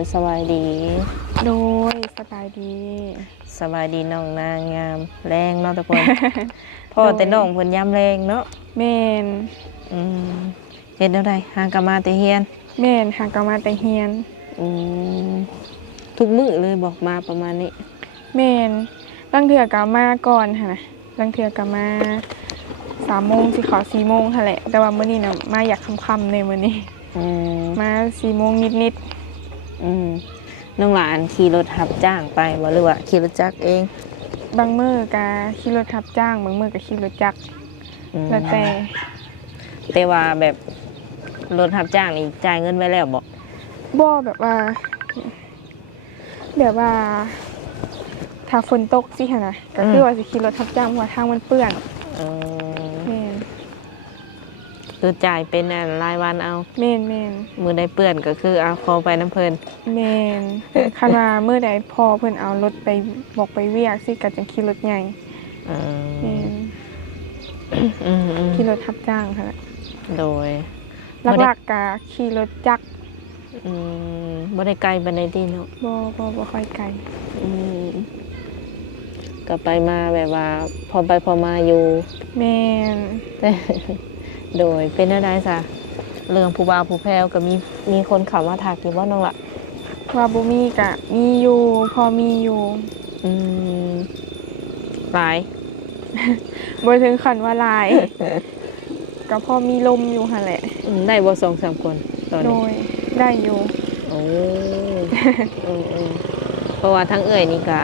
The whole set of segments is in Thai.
ยสบายดีโดยสบายดี สบายดีน้องนางงามแรงเนาะทุกคนพ่อ โดย แต่น้องเพิ่นยามแรงเนาะแม่นอืมเฮ็ดแนวใดหางกะมาแต่เฮียนแม่นหากนมาแต่เฮียนอืมทุกมื้อเลยบอกมาประมาณนี้แม่นบางเทื่อก็มาก่อนหั่นน่ะบางเทื่อก็มา3 โมงสิเข้า4 โมงหั่นแหละแต่ว่ามื้อนี้น่ะมาอยากค่ำๆในมื้อนี้อืมมา4 โมงนิดอืมน้องหลานขี่รถรับจ้างไปบ่หรือว่าขี่รถจักรเองๆบางมื้อก็ขี่รถรับจ้างบางมื้อก็ขี่รถจักรอืมแล้วแต่แต่ว่าแบบรถรับจ้างนี่จ่ายเงินไว้แล้วบ่บ่แบบว่าถ้าฝนตกสิหั่นน่ะก็คือว่าสิขี่รถรับจ้างเพราะว่าทางมันเปื้อนเออแม่นคือจ่ายเป็นรายวันเอาแม่นมือได้เปื้อนก็คือเอาขอไปน้ำเพลินแม่นคันว่ามื้อใดพ่อเพิ่นเอารถไปบอกไปเวียกสิก็จังขี่รถใหญ่อืแม่นขี่รถรับจ้างค่ะ โดยหลักๆก็ขี่รถจักรบ่ได้ไกลบันไดที่เนาะบ่ค่อยไกลอืมก็ไปมาแบบว่าพอไปพอมาอยู่ แม่น โดยเป็นอะไรซะเรื่องผู้บ่าวผู้แพรวก็มีคนเข้ามาทักอยู่ว่าน้องละ ว่าบ่มีก็มีอยู่พอมีอยู่ อืมหลาย บ่ถึงขั้นว่าหลาย ก็พอมีลมอยู่หั่นแหละได้บ่2-3คนตอนโดนี้ยได้อยู่โอ้เพราะว่าทั้งเอ่ยนี่ก็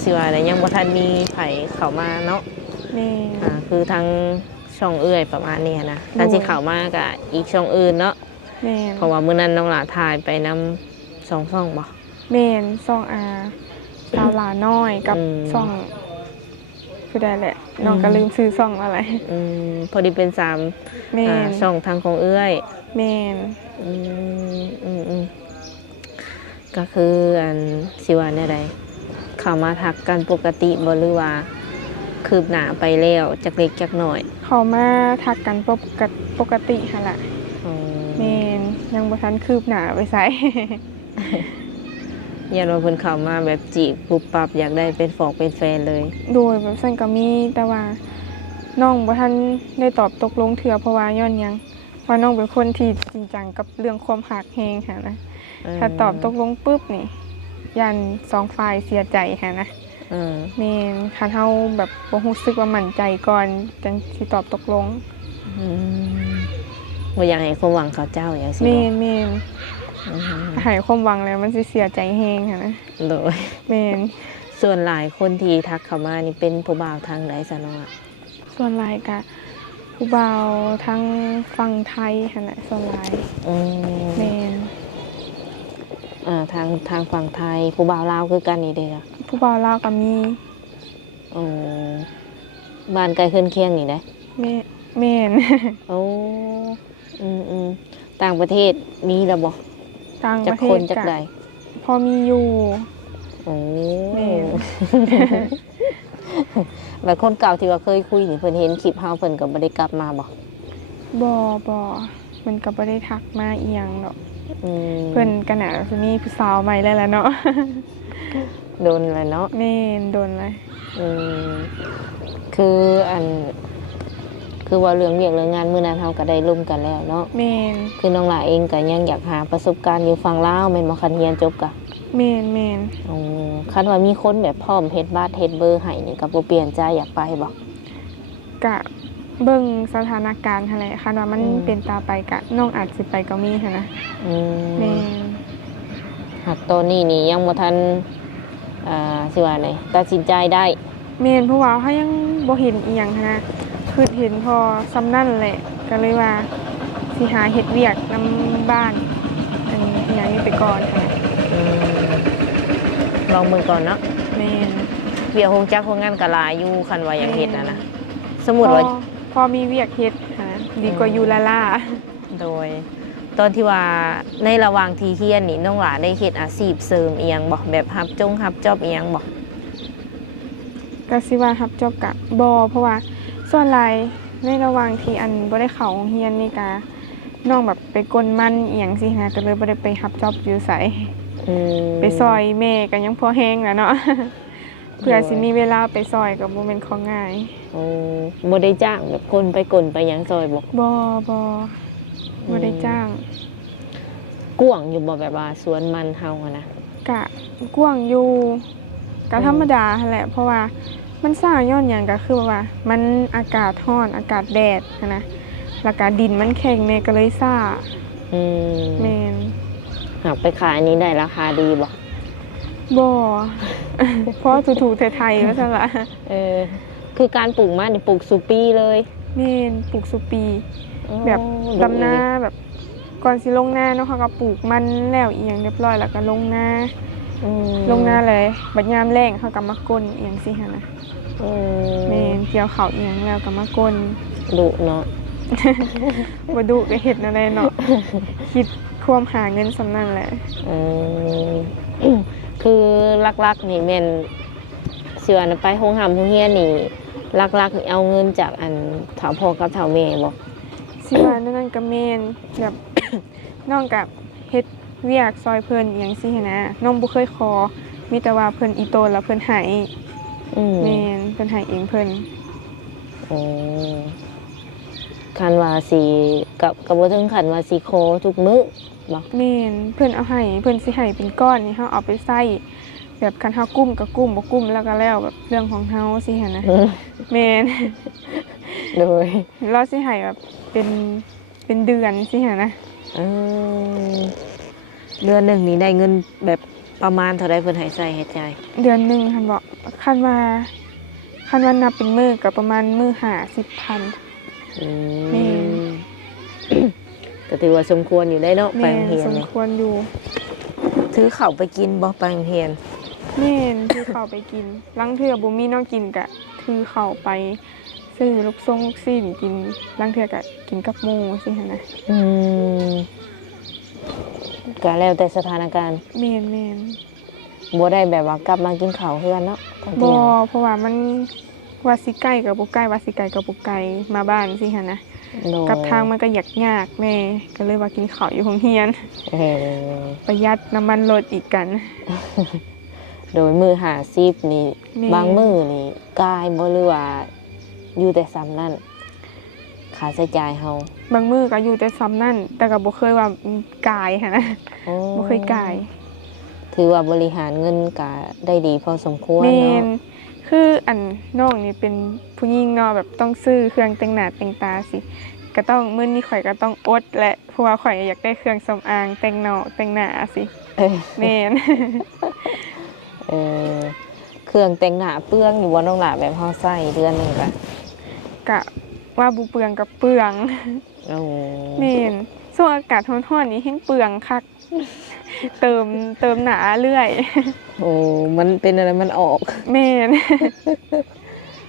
สิว่าได้ยังบ่ทันมีไผเข้ามาเนาะแม่คือทั้งช่องเอื้อยประมาณนี้นะการที่เข้ามากับอีกช่องอื่นเนาะแม่เพราะว่ามื้อนั้นน้องหลาถ่ายไปนำ2ช่องบ่แม่นช่องสาวหลาน้อยกับช่องคือได้แหละน้องก็ลืมชื่อช่องอะไรพอดีเป็นแม่นช่องทางของเอื้อยแม่นก็คือสิว่าได้ใดเข้ามาทักกันปกติบ่หรือว่าคืบหน้าไปแล้วจักเล็กจักน้อยเขามาทักกันปกติหั่นล่ะแม่นยังบ่ทันคืบหน้าไปไส ยันว่าเพิ่นเข้ามาแบบจีบปุ๊บปั๊บอยากได้เป็นฟอกเป็นแฟนเลยโดยแบบซั่นก็มีแต่ว่าน้องบ่ทันได้ตอบตกลงเทื่อเพราะว่าย้อนหยังเพราะน้องเป็นคนที่จริงจังกับเรื่องความรักแฮงค่ะนะถ้าตอบตกลงปุ๊บนี่ยัน2 ฝ่ายเสียใจค่ะนะแม่นคันเฮาแบบบ่รู้สึกว่ามั่นใจก่อนจังสิตอบตกลงบ่อยากให้ความหวังเขาเจ้าอย่างซี่แม่นให้ความหวังแล้วมันสิเสียใจแฮงค่ะนะโดยแม่นส่วนหลายคนที่ทักเข้ามานี่เป็นผู้บ่าวทางใดซะเนาะส่วนหลายก็ผู้บ่าวทั้งฝั่งไทยหั่นน่ะส่วนหลายแม่นทางฝั่งไทยผู้บ่าวลาวคือกันนี่เด้อผู้บ่าวลาวก็มีบ้านใกล้เคือนเคียงนี่เด้แม่น โอ้ต่างประเทศมีแล้วบ่ต่างประเทศจักใดพอมีอยู่โอ้แบบคนเก่าที่ว่าเคยคุยนี่เพิ่นเห็นคลิปเฮาเพิ่นก็บ่ได้กลับมาบ่มันก็บ่ได้ทักมาอีหยังดอกเพิ่นก็น่าสิมีผู้สาวใหม่แล้วล่ะเนาะโดนแล้วเนาะแม่นโดนเลยคือคือว่าเรื่องเวียกเรื่องงานมื้อนั้นเฮาก็ได้ร่วมกันแล้วเนาะแม่นคือน้องหลาเองก็ยังอยากหาประสบการณ์อยู่ฝั่งลาวแม่นบ่คันเรียนจบกะแม่นคันว่ามีคนแบบพร้อมเฮ็ดบัตรเฮ็ดเบอร์ให้นี่ก็บ่เปลี่ยนใจอยากไปบ่ก็เบิ่งสถานการณ์หั่นแหละคันว่ามันเป็นตาไปก็น้องอาจสิไปก็มีหั่นนะแม่นหากตอนนี้นี่ยังบ่ทันสิว่าไดตัดสินใจได้แม่นเพราะว่าเฮายังบ่เห็นอีหยังหั้นนะคือเห็นพอซำนั้นแหละก็เลยว่าสิหาเฮ็ดเวียกนำบ้านอันอีหยังนี้ไปก่อนค่ะลองเบิ่งก่อนเนาะแม่นเวียกโรงจักรโรงงานก็หลายอยู่คันว่าอยากเฮ็ดนะสมมุติว่าพอมีเวียกเฮ็ดค่ะดีกว่าอยู่ล่าโดยตอนที่ว่าในระหว่างที่เรียนนี่น้องหลาได้เฮ็ดอาชีพเสริมอีหยังบ่แบบรับจ็อบอีหยังบ่ก็สิว่ารับจ็อบก็บ่เพราะว่าส่วนหลายในระหว่างที่บ่ได้เข้าโรงเรียนนี่ก็น้องแบบไปกลมันอีหยังสินะก็เลยบ่ได้ไปรับจ็อบอยู่ไส อืม ไปซอยแม่ก็ยังพอแห้งแหล้วเนาะ เพื่อสิมีเวลาไปซอยก็บ่แม่นของง่าย โอ้บ่ได้จ้างแบบคนไปกลนไปหยังซอยบ่ บ่ได้จ้าง กวางอยู่บ่แบบว่าสวนมันเฮาอะนะ กะกว้างอยู่กะธรรมดาหั่นแหละ เพราะว่ามันสร้างย้อนหยังก็คือว่ามันอากาศร้อนอากาศแดดหั้นนะแล้วก็ดินมันแข็งแน่ก็เลยซ่า อืม แม่น หากไปขายอันนี้ได้ราคาดีบ่ บ่ เพราะถูๆไทยๆว่าซั่นล่ะ คือการปลูกมันนี่ปลูกสุปีเลย แม่นปลูกสุปี อ๋อ แบบ ดู ดำนา อีก แบบก่อนสิลงนาเนาะเขาก็ปลูกมันแล้วอีหยังเรียบร้อยแล้วก็ลงนา อืม ลงนาเลยบัดยามแล้งเขาก็มาก้นอีหยังสิหั่นนะ อื แม่นเกี่ยวข้าวอีหยังแล้วก็มาก้น ดุเนาะ บ่ดุก็เฮ็ดนั่นแหละเนาะ คิดความหาเงินสำนั่นแหละ อืม คือลักๆนี่แม่นสิว่าน่ะไปโรงหำโรงเรียนนี่ลักๆนี่เอาเงินจากอันเฒ่าพ่อกับเฒ่าแม่บ่ สิว่านั่นก็แม่นแบบ น้องกับเฮ็ดเวียกซอยเพิ่นอีหยังสิหันนะน้องบ่เคยขอมีแต่ว่าเพิ่นอีโตนแล้วเพิ่นให้ อืม แม่นเพิ่นให้เองเพิ่น อ๋อคันว่าสิกับบ่ถึงคันว่าสิขอทุกมื้อบ่ แม่นเพิ่นเอาให้เพิ่นสิให้เป็นก้อนนี่เฮาเอาไปใช้แบบคันเฮากุ้มก็กุ้มบ่กุ้มแล้วก็แล้วแบบเรื่องของเฮาสิหันนะแม่น โดย เราสิให้แบบเป็นเดือนสิหันนะ อืมเดือนหนึ่งนี่ได้เงินแบบประมาณเท่าไรเพิ่นให้ใส่ให้จ่าย เดือนหนึงหั่นบ่คันว่านับเป็นมื้อก็ประมาณมื้อ50,000 อื แม่ ม ก็ถือว่าสมควรอยู่ได้เนาะไป แม่ โรงเรียน สม นี่ ควรอยู่ ถือข้าวไปกินบ่ไปโรงเรียน แม่นถือเข้าวไปกินลังเทื่อบ่มีแนวกินก็ถือเข้าวไปซื้อลูกทรงลูกชิ้นกินลังเทื่อก็กินกับหมู่สิหั่นนะ อืมก็แล้วแต่สถานการณ์ แม่น บ่ได้แบบว่ากลับมากินข้าวเฮือนเนาะตอน ๆ เที่ บ่ ยง เพราะว่ามันว่าสิใกล้กับบ่ใกล้ว่าสิไกลกับบ่ไกลมาบ้านสิหั่นนะ โดย กับทางมันก็ยากแม่ก็เลยว่ากินข้าวอยู่โรงเรียน เออ ประหยัดน้ำมันรถอีกกัน โดยมือ50นี่ แม่ บางมื้อนี่กายบ่หรือว่าอยู่แต่ซ้ำนั่นค่าใช้จ่ายเฮา บางมื้อก็อยู่แต่ซ้ำนั่นแต่ก็บ่เคยว่ากายหั่นนะ โอ้ บ่เคยกาย ถือว่าบริหารเงินก็ได้ดีพอสมควร แม่ เนาะ นคืออันน้องนี่เป็นผู้หญิงเนาะแบบต้องซื้อเครื่องแต่งหน้าแต่งตาสิก็ต้องมื้อนี้ข่อยก็ต้องอดแหละเพราะว่าข่อยอยากได้เครื่องสำอางแต่งหน้าสิ เออ แม่น เออเครื่องแต่งหน้าเปลืองอยู่บ่น้องหล่ะแบบเฮาใช้เดือนหนึงก็ กะว่าบ่เปลืองกับเปลือง โอ้ แม่นช่วงอากาศร้อนๆนี้แฮงเปลืองคัก เติมหนาเรื่อย โอ้มันเป็นอะไรมันออก แม่น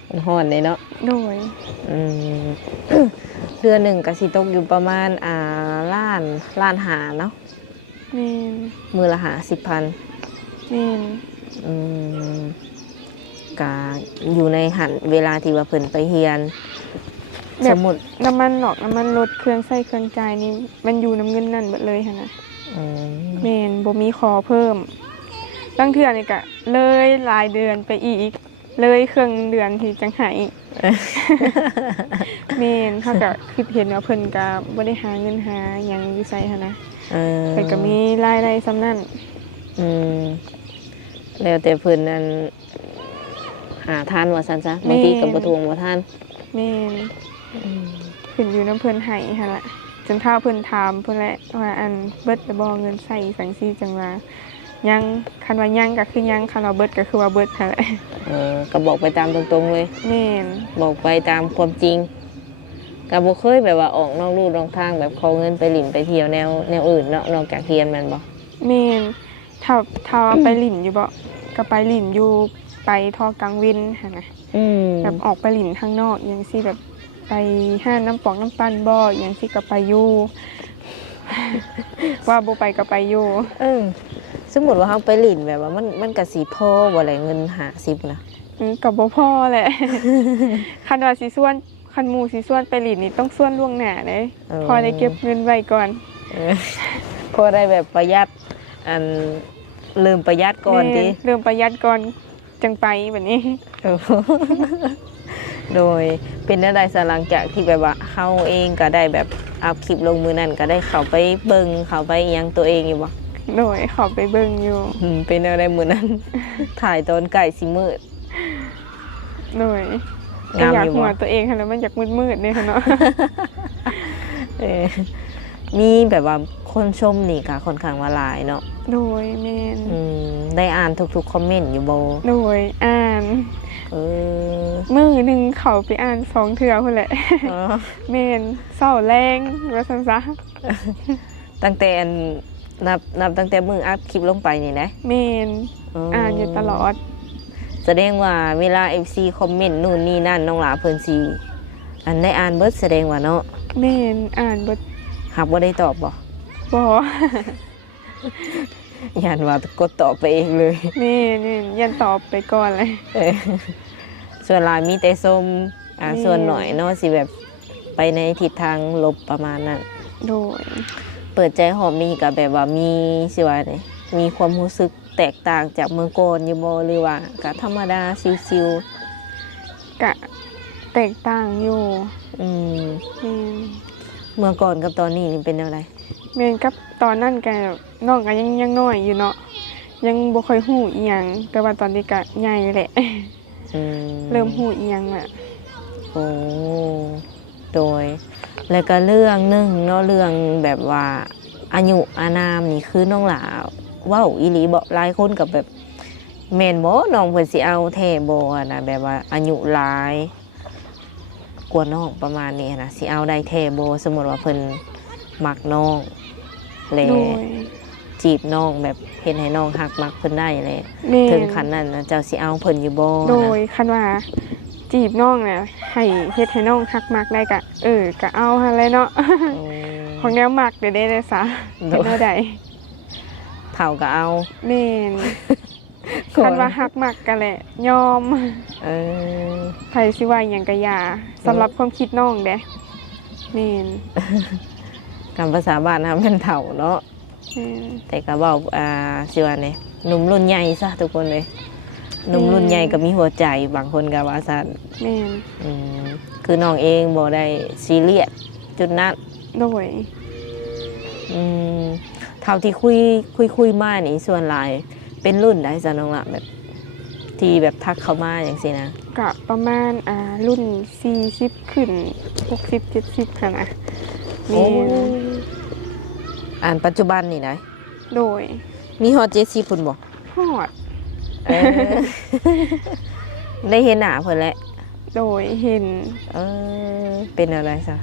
มันฮ้อนเลยเนาะ โดย อืม เดือนหนึงก็สิตกอยู่ประมาณล้านหาเนาะ แม่น มื้อละ50,000 แม่น อืมก็อยู่ในหันเวลาที่ว่าเพิ่นไปเรียน แบ ส บ มมุติ น้ำมันหลอกน้ำมันรถเครื่องใช้เครื่องจ่ายนี่มันอยู่น้ำเงินนั่นเบิดเลยหั่นน่ะ อืม แม่นบ่มีขอเพิ่มตั้งเทื่อนี่ก็เลยรายเดือนไปอีก เลยเครื่องเดือนที่จังหาอีก แม่นเฮาก็คือเห็นว่าเพิ่นก็บ่ได้หาเงินหาหยังอยู่ไสหั่นนะ เออ เพิ่นก็มีรายได้ส่ำนั้น อืมแล้วแต่เพิ่นนั่นหาทานว่าซั่นซะบางทีก็บ่ทวงบ่ทาน แม่นขึ้นอยู่น้ำเพิ่นให้หั่นล่ะจนถ้าเพิ่นถามเพิ่นแหละว่าอันเบิดแล้วบ่เงินใช้จังซี่จังว่ายังคันว่ายังก็คือยังคันว่าเบิดก็คือว่าเบิดหั่นแหละ ก็บอกไปตามตรงๆเลย แม่น บอกไปตามความจริงก็บ่เคยแบบว่าออกนอกลู่นอกทางแบบขอเงินไปหลินไปเที่ยวแนวอื่นเนาะนอกจากเรียนแม่นบ่ แม่นถ้าว่าไปหลินอยู่บ่ก็ไปหลินอยู่ไปทอกลางวินหั่นน่ะ อืม แบบออกไปหลินข้างนอกอหย่างซี่แบบไปห้างน้ำปองน้ำปั้นบ่อหย่างซี่ก็ไปอยู่ ว่าบ่ไปก็ไปอยู่ สมมุติว่าเฮาไปหลินแบบว่ามันก็สิพอบ่แหละเงิน50นะ ก็บ่พอแหละ คันว่าสิส่วนคันหมู่สิส่วนไปหลินนี่ต้องส่วนล่วงหน้าเด้พอได้เก็บเงินไว้ก่อน เออพอได้แบบประหยัดอัน เริ่มประหยัดก่อนดิ แม่เริ่มประหยัดก่อนจังไปแบบนี้ เออ โดยเป็นอะไรสหลังจากที่แบบว่าเฮาเองก็ได้แบบอัพคลิปลงมือนั่นก็ได้เข้าไปเบิ่งเข้าไปอิหยังตัวเองอยู่บ่ โดยเขอไปเบิ่งอยู่ เป็นอะไรมือนั้น ถ่ายตอนไก่สิมืด โดย งาม อยาก อยู่ หัว บ่ ตัวเองค่ะแล้วมันอยากมืดๆเนี่ยค่ะเนาะ เออมีแบบว่าคนชมนี่ก็ค่อนข้างว่าหลายเนาะ โดยแม่น ได้อ่านทุกๆคอมเมนต์อยู่บ่ โดยอ่าน เออ มื้อหนึงเขาไปอ่าน2 เทื่อพุ่นแหละ อ๋อ แม่นเช้าแรงว่าซั่นซะ ตั้งแต่อันนับตั้งแต่มืออัพคลิปลงไปนี่นะ แม่นอ่านอยู่ตลอด แสดงว่าเวลา FC คอมเมนต์นู่นนี่นั่นน้องหลาเพิ่นสิอันได้อ่านเบิดแสดงว่าเนาะ แม่นอ่านบ่ หากบ่ได้ตอบบ่ บ่ ย่านว่ากดตอบไปเองเลย แม่นยันตอบไปก่อนเลย เออส่วนหลายมีแต่ส้มนี่ ส่วนหน่อยเนาะสิแบบไปในทิศทางลบประมาณนั้น โดย เปิดใจหอมนี่ก็แบบว่ามีสิว่าไดมีความรู้สึกแตกต่างจากเมื่อก่อนอยู่บ่หรือว่าก็ธรรมดาชิว กะแตกต่างอยู่ ๆอืม แม่น เมื่อก่อนกับตอนนี้นี่เป็นอะไร แม่นกับตอนนั้นก็น้องก็ยังน้อยอยู่เนาะยังบ่ค่อยฮู้อีหยังแต่ว่าตอนนี้ก็ใหญ่แหละ อืม เริ่มฮู้อีหยังแหละ โอ้โดย แล้วก็เรื่องหนึงเนาะเรื่องแบบว่าอายุอานามนี่คือน้องหลาเว้าอีหลีบ่หลายคนกับแบบแม่นบ่น้องเพิ่นสิเอาแท้บ่อะนะแบบว่าอายุหลายกว่าน้องประมาณนี้นะสิเอาได้แท้บ่สมมุติว่าเพิ่นมักน้องแล โดย จีบน้องแบบเฮ็ดให้น้องฮักมักเพิ่นได้แล แม่ ถึงขั้นนั้นนะเจ้าสิเอาเพิ่นอยู่บ่ โด นะ ยคันว่าจีบน้องน่ะให้เฮ็ดให้น้องฮักมักได้ก็ก็เอาหั่นแหละเนาะ โอ้ ของแนวมักเด้ได้ซะ โด เป็น ย แนวใด เท่าก็เอา แม่น คันว่าฮักมักกันแหละยอม เออ ไผสิว่าหยังก็อย่าสำหรับความคิดน้องเด้แม่น คำภาษาบ้านนะเป็นเถ่าเนาะ แม่น แต่ก็บอกสิว่าเนี่ยหนุ่มรุ่นใหญ่ซะทุกคนเลยหนุ่มรุ่นใหญ่ก็มีหัวใจบางคนก็ว่าซั่น แม่น อืมคือน้องเองบ่ได้ซีเรียสจุดนั้น โดย อืมเท่าที่คุยมานี่ส่วนหลายเป็นรุ่นใดซะน้องละแบบที่แบบทักเข้ามาอย่างซี่นะ ก็ประมาณรุ่น40ขึ้น60 70ค่ะนะ โอ้ แม่น อ่านปัจจุบันนี่นะ โดย มีฮอด70พุ่นบ่ ฮอด เออ ได้เห็นหน้าเพิ่นแล้ว โดยเห็น เออเป็นอะไรซะ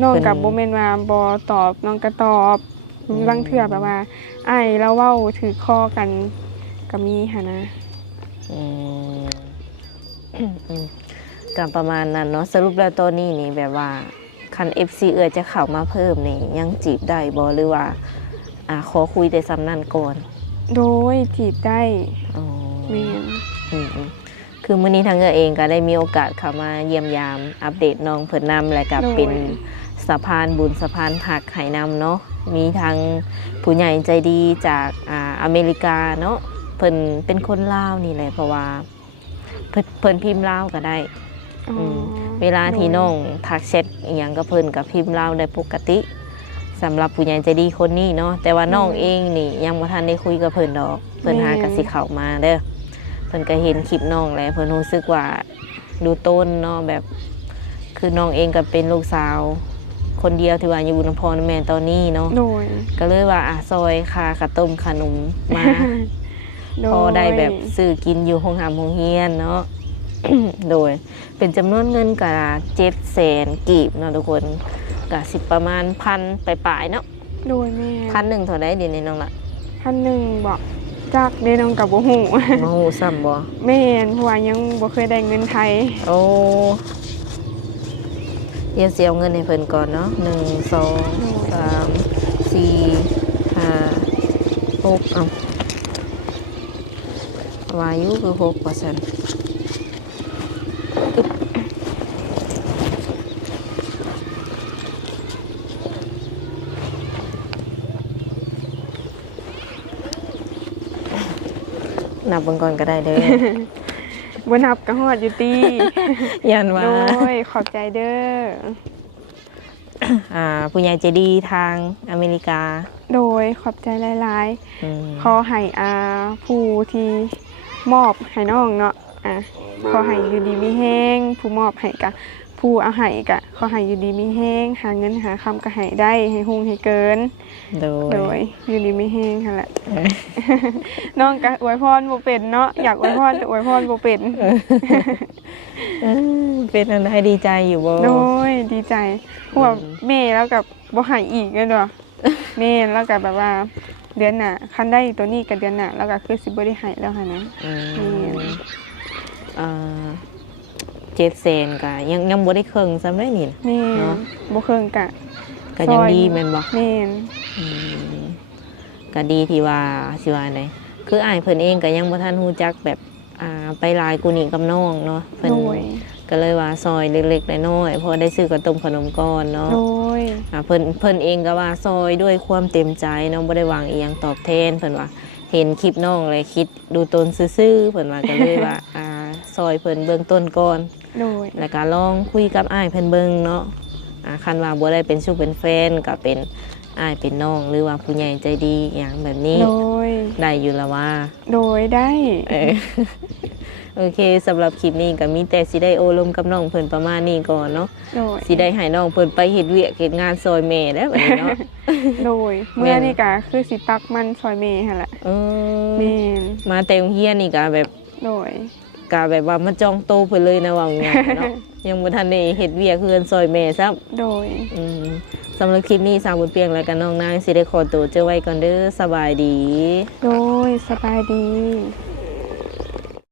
น้อง เพิ่น กับบ่แม่นว่าบ่ตอบน้องก็ตอบบางเทื่อแบบว่าอ้ายเราเว้าถือคอกันก็มีหั่นนะ อืม กับประมาณนั้นเนาะสรุปแล้วตัวนี้นี่แบบว่าคัน FC เอื้อจะเข้ามาเพิ่มนี่ยังจีบได้บ่หรือว่าขอคุยแต่ซ้ำนั่นก่อน โดยจีบได้ อ๋อ แม่น อืมคือมื้อนี้ทางเอื้อเองก็ได้มีโอกาสเข้ามาเยี่ยมยามอัปเดตน้องเพิ่นนำและก็เป็นสะพานบุญสะพานหักไหนำเนาะมีทางผู้ใหญ่ใจดีจากอเมริกาเนาะเพิ่นเป็นคนลาวนี่แหละเพราะว่าเพิ่นพิมพ์ลาวก็ได้ อ๋อ เวลาที่น้องทักแชทอหย่างกับเพิ่นกับพิมพ์ลาวได้ปกติสำหรับผู้ใหญ่ใจดีคนนี้เนาะแต่ว่าน้องเองนี่ยังบ่ทันได้คุยกับเพิ่นดอกเพิ่นหากะสิเข้ามาเด้อเพิ่นก็เห็นคลิปน้องแล้วเพิ่นรู้สึกว่าดูต้นเนาะแบบคือน้องเองก็เป็นลูกสาวคนเดียวที่ว่าอยู่นำพ่อนำแม่ตอนนี้เนาะ โดย ก็เลยว่าซอยค่าข้าวต้มขนมมา พอได้แบบซื้อกินอยู่โรงหามโรงเรียนเนาะ โดยเป็นจำนวนเงินกะ700,000กีบเนาะทุกคนกะสิประมาณ1,000ปลายๆเนาะ โดยแม่ 1,000เท่าไดเดี๋ยวนี้น้องละ 1,000บอกจักได้น้องกับบ่ฮู้ บ่ฮู้ซ้ำบ่ แม่นเพราะว่ายังบ่เคยได้เงินไทย โอ้เดี๋ยวสิเอาเงินให้เพิ่นก่อนเนาะ1 2 3 4 5 6เอาว่าอยู่คือ6% นับเบิ่งก่อนก็ได้เด้อ บ่นับก็ฮอดอยู่ติ ยันว่า โดยขอบใจเด้อ ผู้ใหญ่ใจดีทางอเมริกา โดยขอบใจหลาย อืม ๆขอให้ผู้ที่มอบให้น้องเนาะขอให้อยู่ดีมีแฮงผู้มอบให้กะผู้เอาให้กะขอให้อยู่ดีมีแฮงหาเงินหาคำก็ให้ได้ให้ฮุงให้เกิน โด โด ย ยอยู่ดีมีแฮงหั่นแหละ น้องก็อวยพรบ่เป็นเนาะอยากอวยพรแต่อวยพรบ่เป็น เป็นอะไรดีใจอยู่บ่ โดยดีใจเพราะว่าแม่แล้วกับบ่ใหายอีกเลยเนาะ แม่แล้วกับแบบว่าเดือนหน้าคันได้ตัวนี้กับเดือนหน้าแล้วก็คือสิบ่ได้ใหายแล้วค่ะนะ อืม แม่น 700,000ก็ยังบ่ได้เครื่องซ้ำได้นี่ แม่ เนาะ บ่เคิงกะ ก็ยังดีแม่นบ่ แม่น อืมก็ดีที่ว่าสิว่าไดคืออ้ายเพิ่นเองก็ยังบ่ทันฮู้จักแบบไปหลายกูนี่กับน้องเนาะเพิ่น โดย ก็เลยว่าซอยเล็กๆน้อยๆเพราะได้ซื้อข้าวต้มขนมก่อนเนาะ โดย เพิ่นเองก็ว่าซอยด้วยความเต็มใจเนาะบ่ได้หวังอีหยังตอบแทนเพิ่นว่าเห็นคลิปน้องเลยคิดดูตนซื่อๆเพิ่นว่าก็เลยว่า ซอยเพิ่นเบื้องต้นก่อน โดย แล้วก็ลองคุยกับอ้ายเพิ่นเบิ่งเนาะคันว่าบ่ได้เป็นชู้เป็นแฟนก็เป็นอ้ายเป็นน้องหรือว่าผู้ใหญ่ใจดีอหย่างแบบนี้ โดย ได้อยู่แล้วว่า โดยได้ เออ โอเคสำหรับคลิปนี้ก็มีแต่สิได้โอลมกับน้องเพิ่นประมาณนี้ก่อนเนาะ โดย สิได้ให้น้องเพิ่นไปเฮ็ดเวียกเฮ็ดงานซอยแม่แล้วบัดนี้เนาะ โดยเมื่อนี่ก็คือสิตักมันซอยแม่หั่นแหละ เออ แม่น มาแต่โรงเรียนนี่ก็แบบ โดย ก็แบบว่ามาจองโตะเพิ่นเลยนะว่าง่ายๆเนาะ ยังบ่ทันได้เฮ็ดเวียกเฮือนซอยแม่ซ้ำ โดย สำหรับคลิปนี้สาวบุญเปียงและกันน้องนางสิได้ขอตัวเจอไว้ก่อนเด้อสบายดี โดยสบายดี